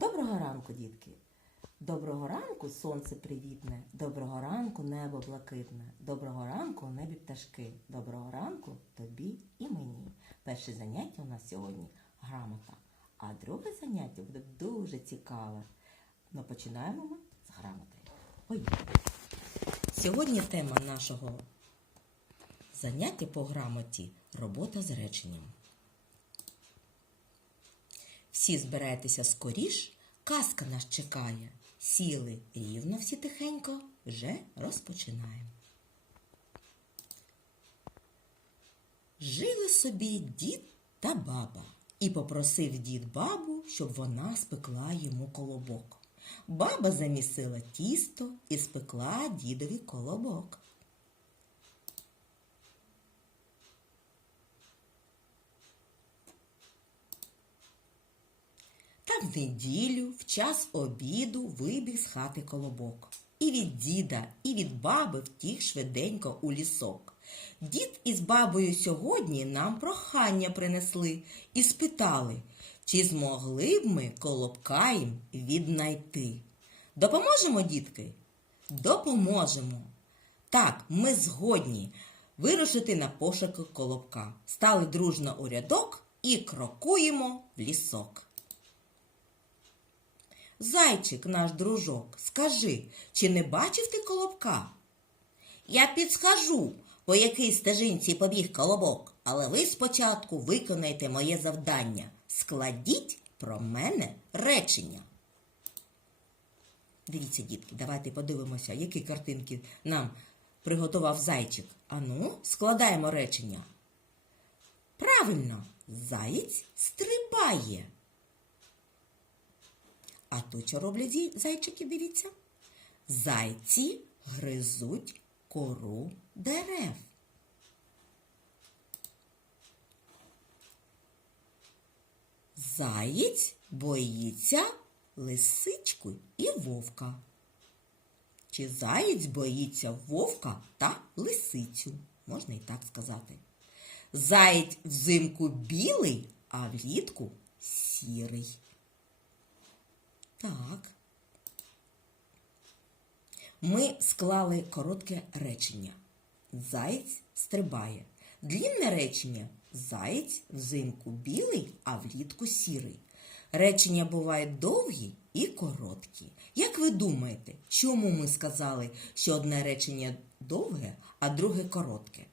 Доброго ранку, дітки! Доброго ранку сонце привітне, доброго ранку небо блакитне, доброго ранку небі пташки, доброго ранку тобі і мені. Перше заняття у нас сьогодні грамота, а друге заняття буде дуже цікаве. Ну, починаємо ми з грамоти. Поїхали. Сьогодні тема нашого заняття по грамоті робота з реченням. Всі збирайтеся скоріш, казка нас чекає. Сіли рівно всі тихенько, вже розпочинаємо. Жили собі дід та баба, і попросив дід бабу, щоб вона спекла йому колобок. Баба замісила тісто і спекла дідові колобок. В неділю, в час обіду, вибіг з хати колобок. І від діда, і від баби втік швиденько у лісок. Дід із бабою сьогодні нам прохання принесли і спитали, чи змогли б ми колобка їм віднайти. Допоможемо, дітки? Допоможемо. Так, ми згодні вирушити на пошуки колобка. Стали дружно у рядок і крокуємо в лісок. Зайчик наш дружок, скажи, чи не бачив ти колобка? Я підскажу, по якій стежинці побіг колобок, але ви спочатку виконайте моє завдання. Складіть про мене речення. Дивіться, дітки, давайте подивимося, які картинки нам приготував зайчик. Ану, складаємо речення. Правильно, заєць стрибає. А тут що роблять зайчики, дивіться? Зайці гризуть кору дерев. Заєць боїться лисичку і вовка. Чи заєць боїться вовка та лисицю? Можна і так сказати. Заєць взимку білий, а влітку сірий. Так. Ми склали коротке речення. Заєць стрибає. Длінне речення заєць взимку білий, а влітку сірий. Речення бувають довгі і короткі. Як ви думаєте, чому ми сказали, що одне речення довге, а друге коротке?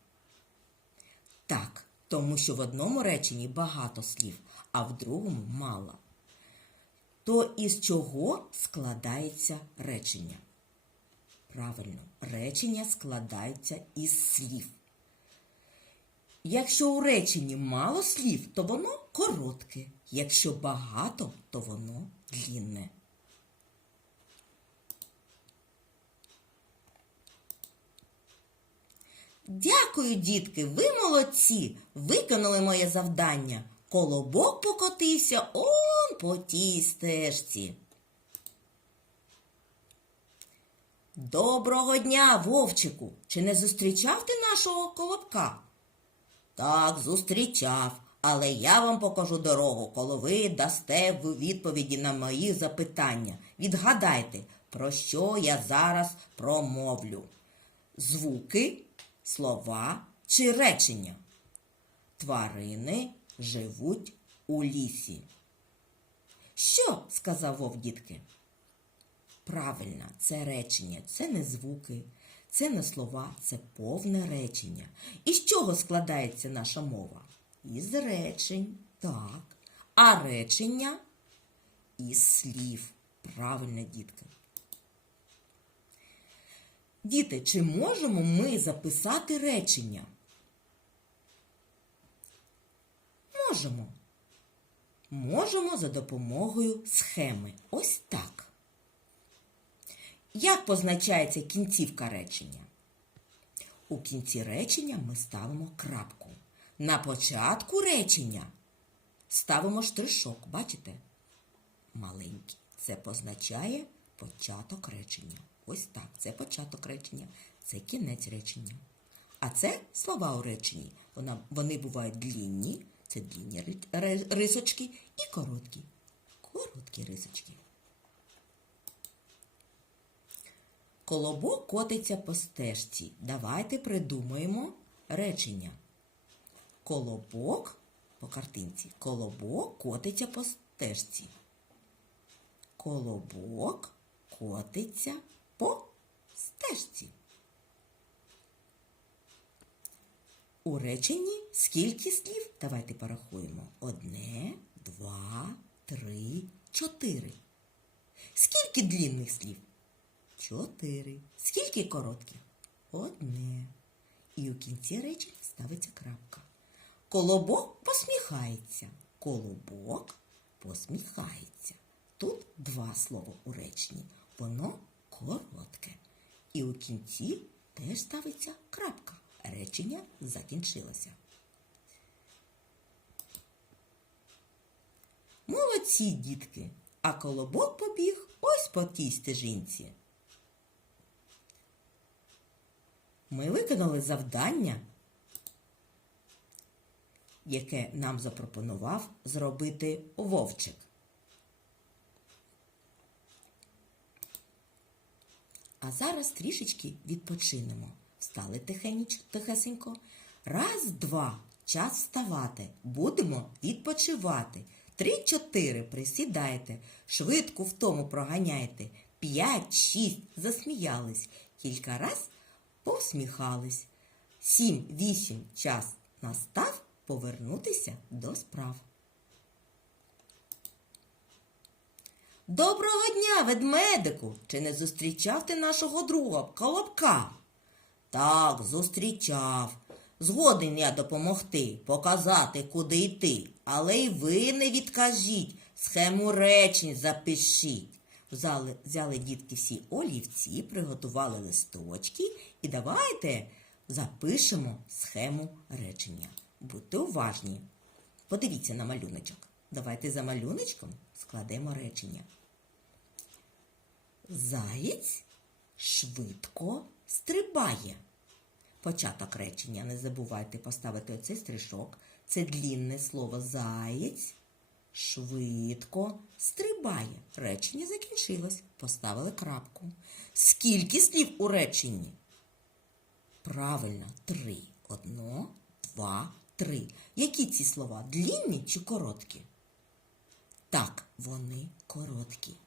Так, тому що в одному реченні багато слів, а в другому мало. То із чого складається речення? Правильно, речення складається із слів. Якщо у реченні мало слів, то воно коротке. Якщо багато, то воно длінне. Дякую, дітки, ви молодці. Виконали моє завдання. Колобок покотився он по тій стежці. Доброго дня, вовчику. Чи не зустрічав ти нашого колобка? Так, зустрічав, але я вам покажу дорогу, коли ви дасте відповіді на мої запитання. Відгадайте, про що я зараз промовлю. Звуки, слова чи речення. Тварини живуть у лісі. Що? сказав вовк дітки. Правильно, це речення, це не звуки, це не слова, це повне речення. І з чого складається наша мова? Із речень, так. А речення із слів. Правильно, дітки. Діти, чи можемо ми записати речення? Можемо. Можемо за допомогою схеми. Ось так. Як позначається кінцівка речення? У кінці речення ми ставимо крапку. На початку речення ставимо штришок, бачите? Маленький. Це позначає початок речення. Ось так. Це початок речення, це кінець речення. А це слова у реченні. Вони бувають длінні, це длінні ри- ри- рисочки і короткі. короткі рисочки. Колобок котиться по стежці. Давайте придумаємо речення. Колобок по картинці. Колобок котиться по стежці. Колобок котиться по стежці. У реченні скільки слів? Давайте порахуємо. Одне, два, три, чотири. Скільки длінних слів? Чотири. Скільки коротких? Одне. І у кінці речення ставиться крапка. Колобок посміхається. Колобок посміхається. Тут два слова у реченні. Воно коротке. І у кінці теж ставиться крапка. Речення закінчилося. Молодці, дітки, а колобок побіг ось по тій стежинці. Ми виконали завдання, яке нам запропонував зробити вовчик. А зараз трішечки відпочинемо. Встали тихеніч, тихесенько. Раз, два. Час вставати. Будемо відпочивати. Три-чотири присідайте. Швидко в тому проганяйте. П'ять, шість засміялись. Кілька раз посміхались. Сім, вісім час настав повернутися до справ. Доброго дня, ведмедику! Чи не зустрічав ти нашого друга Колобка? Так, зустрічав. Згоден я допомогти, показати, куди йти. Але й ви не відкажіть, схему речень запишіть. Взяли, взяли дітки всі олівці, приготували листочки і давайте запишемо схему речення. Будьте уважні. Подивіться на малюночок. Давайте за малюночком складемо речення. Заєць швидко стрибає. Початок речення не забувайте поставити оцей стрижок. Це длінне слово заєць. Швидко стрибає. Речення закінчилось. Поставили крапку. Скільки слів у реченні? Правильно, три. Одно, два, три. Які ці слова? Длінні чи короткі? Так, вони короткі.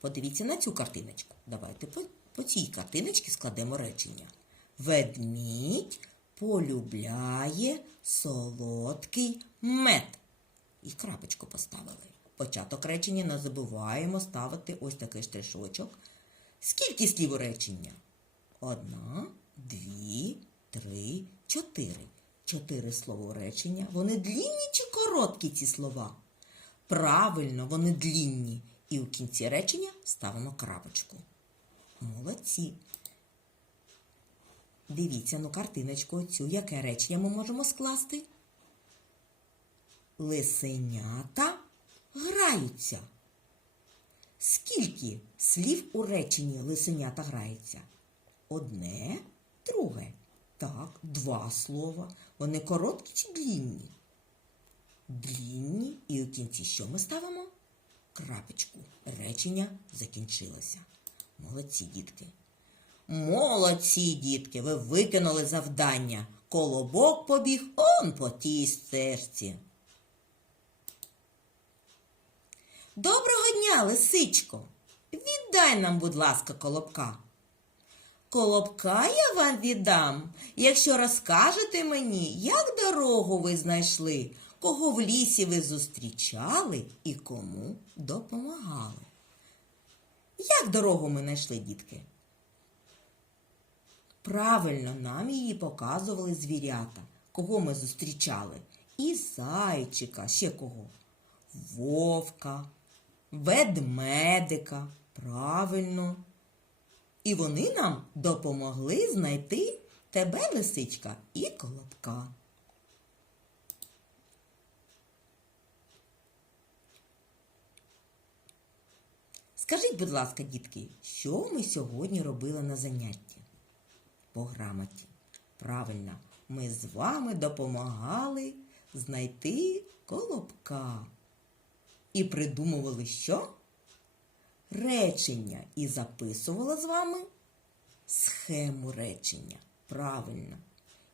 Подивіться на цю картиночку. Давайте по, по цій картиночці складемо речення. Ведмідь полюбляє солодкий мед. І крапочку поставили. Початок речення не забуваємо ставити ось такий штришочок. Скільки слів у речення? Одна, дві, три, чотири. Чотири слова речення. Вони длінні чи короткі ці слова? Правильно, вони длінні. І у кінці речення ставимо крапочку. Молодці. Дивіться ну картиночку цю, яке речення ми можемо скласти. Лисенята граються. Скільки слів у реченні лисенята граються? Одне, друге. Так, два слова. Вони короткі чи длінні? Длінні. І у кінці що ми ставимо? Крапочку. Речення закінчилося. Молодці, дітки. Молодці, дітки, ви виконали завдання. Колобок побіг он по тій стежці. Доброго дня, лисичко. Віддай нам, будь ласка, колобка. Колобка я вам віддам, якщо розкажете мені, як дорогу ви знайшли, кого в лісі ви зустрічали і кому допомагали. Як дорогу ми знайшли, дітки? Правильно, нам її показували звірята, кого ми зустрічали. І зайчика, ще кого? Вовка, ведмедика. Правильно. І вони нам допомогли знайти тебе, лисичка, і колобка. Скажіть, будь ласка, дітки, що ми сьогодні робили на занятті? По грамоті. Правильно, ми з вами допомагали знайти колобка. І придумували що? Речення і записувала з вами схему речення. Правильно.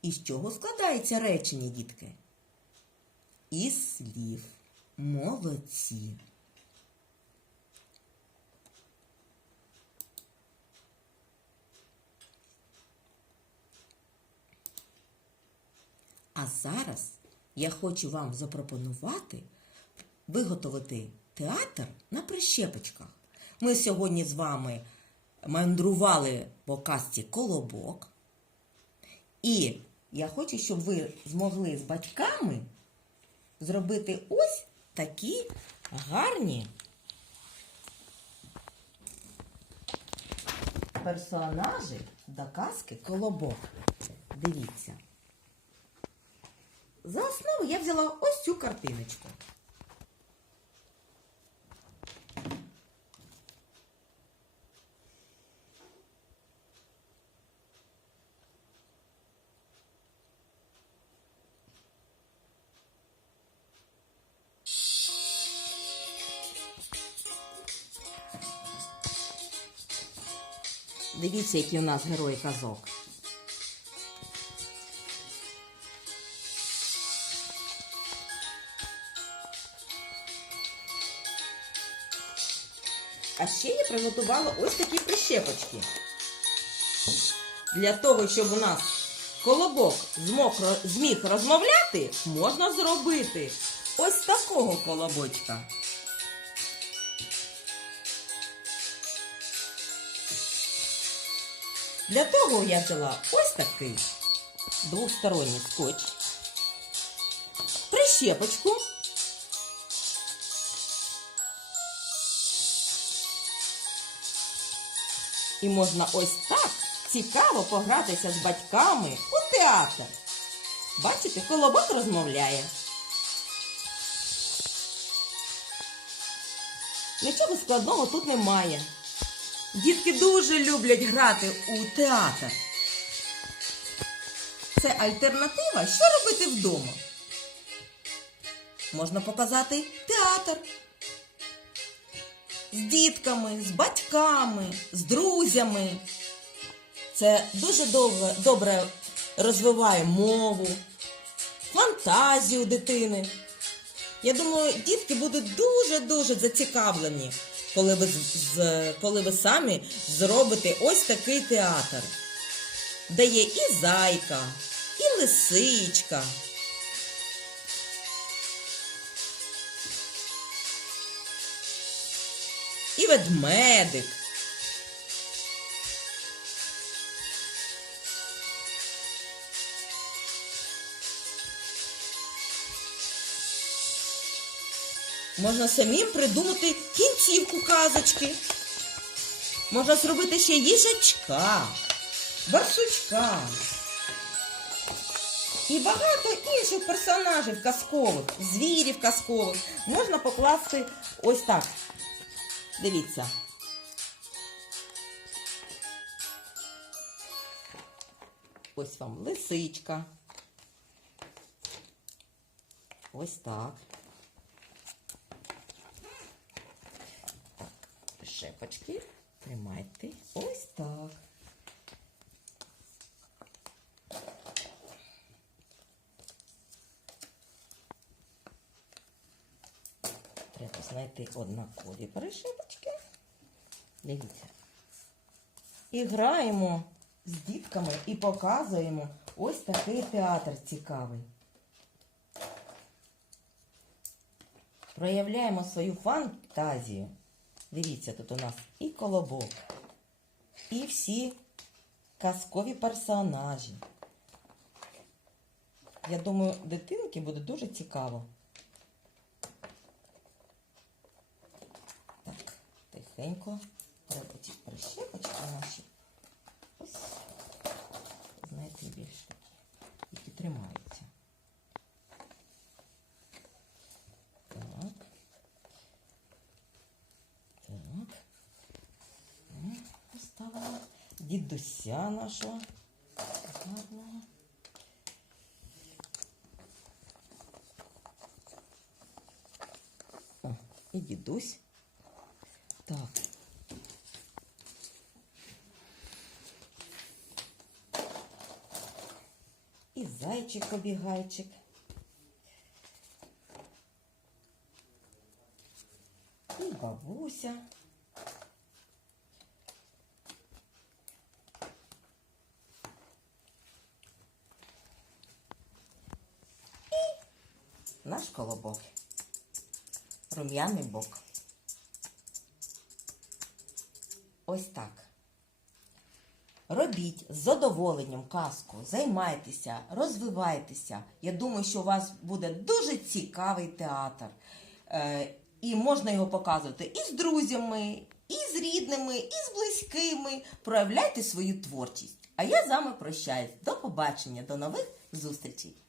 І з чого складається речення, дітки? Із слів. Молодці. А зараз я хочу вам запропонувати виготовити театр на прищепочках. Ми сьогодні з вами мандрували по казці колобок. І я хочу, щоб ви змогли з батьками зробити ось такі гарні персонажі до казки колобок. Дивіться. За основу я взяла ось цю картиночку. Дивіться, які у нас герої казок. А ще я приготувала ось такі прищепочки. Для того, щоб у нас колобок зміг розмовляти, можна зробити ось такого колобочка. Для того я взяла ось такий двосторонній скотч, прищепочку. І можна ось так цікаво погратися з батьками у театр. Бачите, колобок розмовляє. Нічого складного тут немає. Дітки дуже люблять грати у театр. Це альтернатива, що робити вдома. Можна показати театр з дітками, з батьками, з друзями. Це дуже добре, добре розвиває мову, фантазію дитини. Я думаю, дітки будуть дуже-дуже зацікавлені, коли ви, коли ви самі зробите ось такий театр, де є і зайка, і лисичка. І ведмедик. Можна самим придумати кінцівку казочки. Можна зробити ще їжачка, барсучка. І багато інших персонажів казкових, звірів казкових. Можна покласти ось так. Дивіться. Ось вам лисичка. Ось так. Шепочки. Тримайте. Ось так. Треба знайти однакові перешипочки. Дивіться. І граємо з дітками і показуємо ось такий театр цікавий. Проявляємо свою фантазію. Дивіться, тут у нас і колобок, і всі казкові персонажі. Я думаю, дитинки буде дуже цікаво. тихенько треба ці прищепочки наші знайти більш такі, які тримаються. Так. Так. Поставила дідуся нашого гарного. І дідусь так. І зайчик побігайчик. І бабуся. І наш колобок. Рум'яний бок. Ось так. Робіть з задоволенням казку, займайтеся, розвивайтеся. Я думаю, що у вас буде дуже цікавий театр. Е, і можна його показувати і з друзями, і з рідними, і з близькими. Проявляйте свою творчість. А я з вами прощаюсь. До побачення, до нових зустрічей!